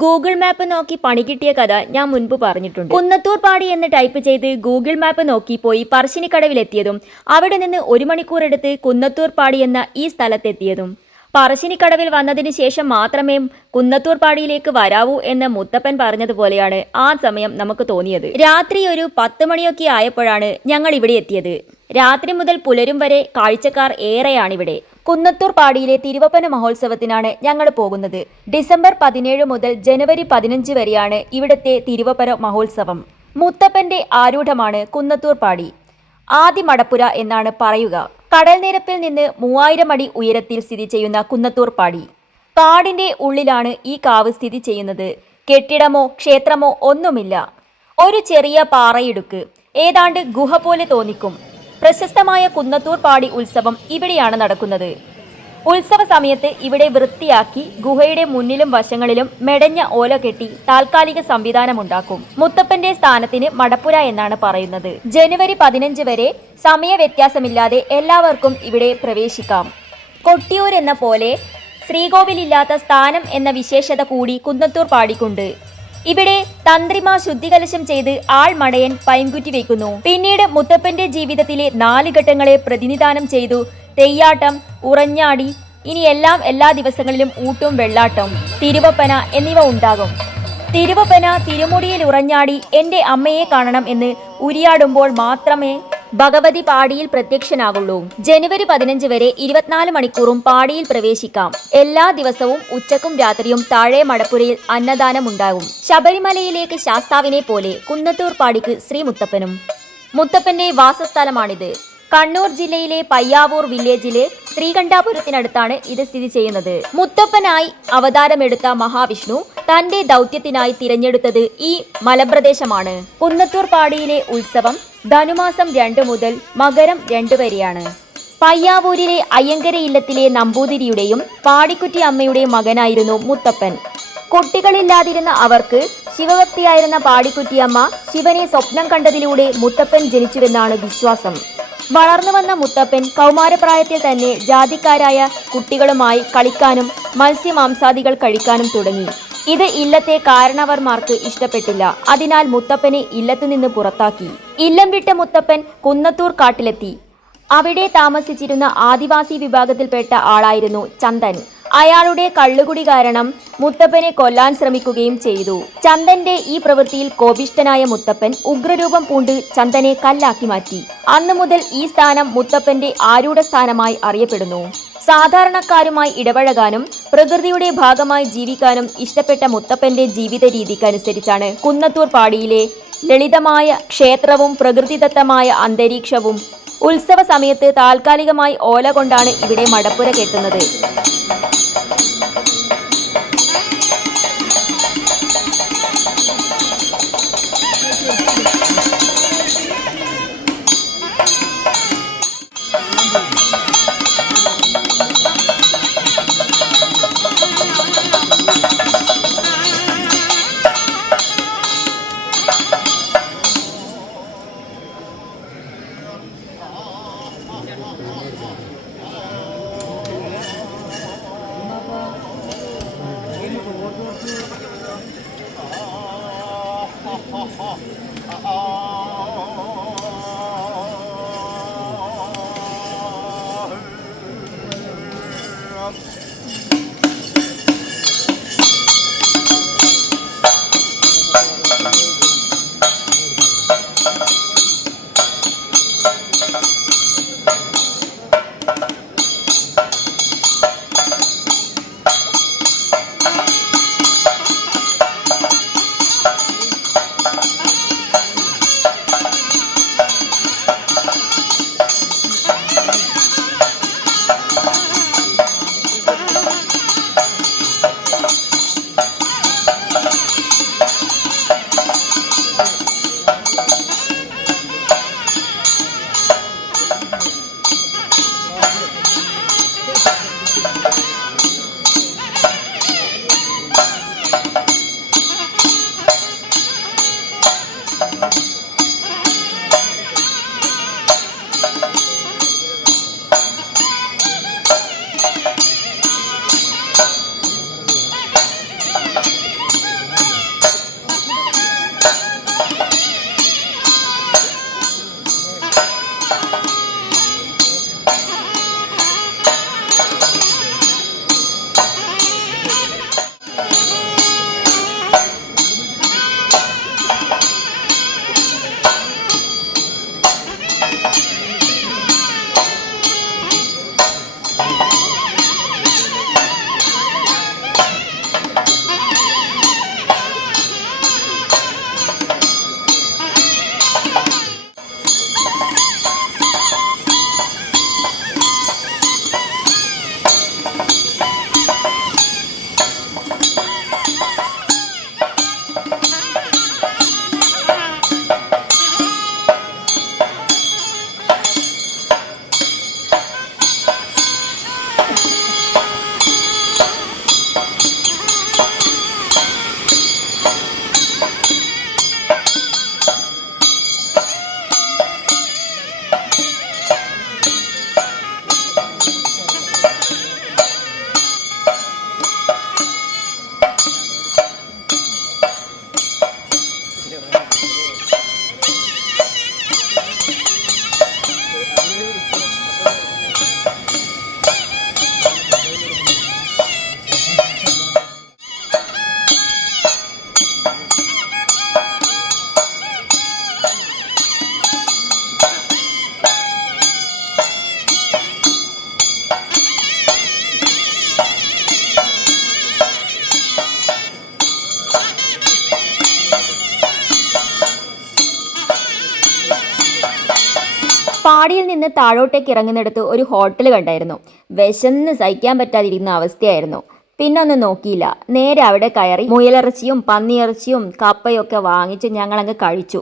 Google map നോക്കി പണി കിട്ടിയ കഥ ഞാൻ മുൻപ് പറഞ്ഞിട്ടുണ്ട്. കുന്നത്തൂർ പാടി എന്ന് ടൈപ്പ് ചെയ്ത് ഗൂഗിൾ മാപ്പ് നോക്കി പോയി പറശ്ശിനിക്കടവിലെത്തിയതും അവിടെ നിന്ന് ഒരു മണിക്കൂർ എടുത്ത് കുന്നത്തൂർ പാടി എന്ന ഈ സ്ഥലത്തെത്തിയതും. പറശ്ശിനിക്കടവിൽ വന്നതിന് ശേഷം മാത്രമേ കുന്നത്തൂർ പാടിയിലേക്ക് വരാവൂ എന്ന് മുത്തപ്പൻ പറഞ്ഞതുപോലെയാണ് ആ സമയം നമുക്ക് തോന്നിയത്. രാത്രി ഒരു പത്ത് മണിയൊക്കെ ആയപ്പോഴാണ് ഞങ്ങൾ ഇവിടെ എത്തിയത്. രാത്രി മുതൽ പുലരും വരെ കാഴ്ചക്കാർ ഏറെയാണിവിടെ. കുന്നത്തൂർ പാടിയിലെ തിരുവപ്പന മഹോത്സവത്തിനാണ് ഞങ്ങൾ പോകുന്നത്. ഡിസംബർ പതിനേഴ് മുതൽ ജനുവരി പതിനഞ്ച് വരെയാണ് ഇവിടുത്തെ തിരുവപ്പന മഹോത്സവം. മുത്തപ്പന്റെ ആരൂഢമാണ് കുന്നത്തൂർ പാടി. ആദി മടപ്പുര എന്നാണ് പറയുക. കടൽ നിരപ്പിൽ നിന്ന് മൂവായിരം അടി ഉയരത്തിൽ സ്ഥിതി ചെയ്യുന്ന കുന്നത്തൂർ പാടി. കാടിന്റെ ഉള്ളിലാണ് ഈ കാവ് സ്ഥിതി ചെയ്യുന്നത്. കെട്ടിടമോ ക്ഷേത്രമോ ഒന്നുമില്ല. ഒരു ചെറിയ പാറയിടുക്ക്. ഏതാണ്ട് ഗുഹ പോലെ തോന്നിക്കും. പ്രശസ്തമായ കുന്നത്തൂർ പാടി ഉത്സവം ഇവിടെയാണ് നടക്കുന്നത്. ഉത്സവ സമയത്ത് ഇവിടെ വൃത്തിയാക്കി ഗുഹയുടെ മുന്നിലും വശങ്ങളിലും മെടഞ്ഞ ഓല കെട്ടി താൽക്കാലിക സംവിധാനമുണ്ടാക്കും. മുത്തപ്പന്റെ സ്ഥാനത്തിന് മടപ്പുര എന്നാണ് പറയുന്നത്. ജനുവരി പതിനഞ്ച് വരെ സമയ സമയവ്യത്യാസമില്ലാതെ എല്ലാവർക്കും ഇവിടെ പ്രവേശിക്കാം. കൊട്ടിയൂർ എന്ന പോലെ ശ്രീകോവിലില്ലാത്ത സ്ഥാനം എന്ന വിശേഷത കൂടി കുന്നത്തൂർ പാടിക്കുണ്ട് ഇവിടെ തന്ത്രിമാ ശുദ്ധികലശം ചെയ്ത് ആൾമടയൻ പൈൻകുറ്റി വയ്ക്കുന്നു. പിന്നീട് മുത്തപ്പന്റെ ജീവിതത്തിലെ നാല് ഘട്ടങ്ങളെ പ്രതിനിധാനം ചെയ്തു. തെയ്യാട്ടം ഉറഞ്ഞാടി ഇനി എല്ലാം എല്ലാ ദിവസങ്ങളിലും ഊട്ടും വെള്ളാട്ടം തിരുവപ്പന എന്നിവ ഉണ്ടാകും. തിരുവപ്പന തിരുമുടിയിൽ ഉറഞ്ഞാടി എന്റെ അമ്മയെ കാണണം എന്ന് ഉരിയാടുമ്പോൾ മാത്രമേ ഭഗവതി പാടിയിൽ പ്രത്യക്ഷനാകുള്ളൂ. ജനുവരി പതിനഞ്ച് വരെ ഇരുപത്തിനാല് മണിക്കൂറും പാടിയിൽ പ്രവേശിക്കാം. എല്ലാ ദിവസവും ഉച്ചക്കും രാത്രിയും താഴെ മടപ്പുരയിൽ അന്നദാനമുണ്ടാകും. ശബരിമലയിലേക്ക് ശാസ്താവിനെ പോലെ കുന്നത്തൂർ പാടിക്ക് ശ്രീ മുത്തപ്പനും. മുത്തപ്പന്റെ വാസസ്ഥലമാണിത്. കണ്ണൂർ ജില്ലയിലെ പയ്യാവൂർ വില്ലേജിലെ ശ്രീകണ്ഠാപുരത്തിനടുത്താണ് ഇത് സ്ഥിതി ചെയ്യുന്നത്. മുത്തപ്പനായി അവതാരമെടുത്ത മഹാവിഷ്ണു തന്റെ ദൗത്യത്തിനായി തിരഞ്ഞെടുത്തത് ഈ മലപ്രദേശമാണ് കുന്നത്തൂർ പാടിയിലെ ഉത്സവം ധനുമാസം രണ്ടു മുതൽ മകരം രണ്ടു വരെയാണ്. പയ്യാവൂരിലെ അയ്യങ്കര ഇല്ലത്തിലെ നമ്പൂതിരിയുടെയും പാടിക്കുറ്റി അമ്മയുടെയും മകനായിരുന്നു മുത്തപ്പൻ. കുട്ടികളില്ലാതിരുന്ന അവർക്ക് ശിവഭക്തിയായിരുന്ന പാടിക്കുറ്റിയമ്മ ശിവനെ സ്വപ്നം കണ്ടതിലൂടെ മുത്തപ്പൻ ജനിച്ചുവെന്നാണ് വിശ്വാസം. വളർന്നു വന്ന മുത്തപ്പൻ കൗമാരപ്രായത്തിൽ തന്നെ ജാതിക്കാരായ കുട്ടികളുമായി കളിക്കാനും മത്സ്യമാംസാദികൾ കഴിക്കാനും തുടങ്ങി. ഇത് ഇല്ലത്തെ കാരണവർമാർക്ക് ഇഷ്ടപ്പെട്ടില്ല. അതിനാൽ മുത്തപ്പനെ ഇല്ലത്തു നിന്ന് പുറത്താക്കി. ഇല്ലം വിട്ട മുത്തപ്പൻ കുന്നത്തൂർ കാട്ടിലെത്തി. അവിടെ താമസിച്ചിരുന്ന ആദിവാസി വിഭാഗത്തിൽപ്പെട്ട ആളായിരുന്നു ചന്ദൻ. അയാളുടെ കള്ളുകുടി കാരണം മുത്തപ്പനെ കൊല്ലാൻ ശ്രമിക്കുകയും ചെയ്തു. ചന്ദന്റെ ഈ പ്രവൃത്തിയിൽ കോപിഷ്ടനായ മുത്തപ്പൻ ഉഗ്രരൂപം പൂണ്ട് ചന്ദനെ കല്ലാക്കി മാറ്റി. അന്നു മുതൽ ഈ സ്ഥാനം മുത്തപ്പന്റെ ആരൂഢ സ്ഥാനമായി അറിയപ്പെടുന്നു. സാധാരണക്കാരുമായി ഇടപഴകാനും പ്രകൃതിയുടെ ഭാഗമായി ജീവിക്കാനും ഇഷ്ടപ്പെട്ട മുത്തപ്പന്റെ ജീവിത രീതിക്കനുസരിച്ചാണ് കുന്നത്തൂർ പാടിയിലെ ലളിതമായ ക്ഷേത്രവും പ്രകൃതിദത്തമായ അന്തരീക്ഷവും ഉത്സവ സമയത്ത് താൽക്കാലികമായി ഓല കൊണ്ടാണ് ഇവിടെ മടപ്പുര കെട്ടുന്നത്. はは。はは പാടിയിൽ നിന്ന് താഴോട്ടേക്ക് ഇറങ്ങുന്നിടത്ത് ഒരു ഹോട്ടൽ കണ്ടായിരുന്നു. വിശന്ന് സഹിക്കാൻ പറ്റാതിരിക്കുന്ന അവസ്ഥയായിരുന്നു. പിന്നെ ഒന്നും നോക്കിയില്ല. നേരെ അവിടെ കയറി മുയലിറച്ചിയും പന്നിയിറച്ചിയും കപ്പയും ഒക്കെ വാങ്ങിച്ച് ഞങ്ങളങ്ങ് കഴിച്ചു.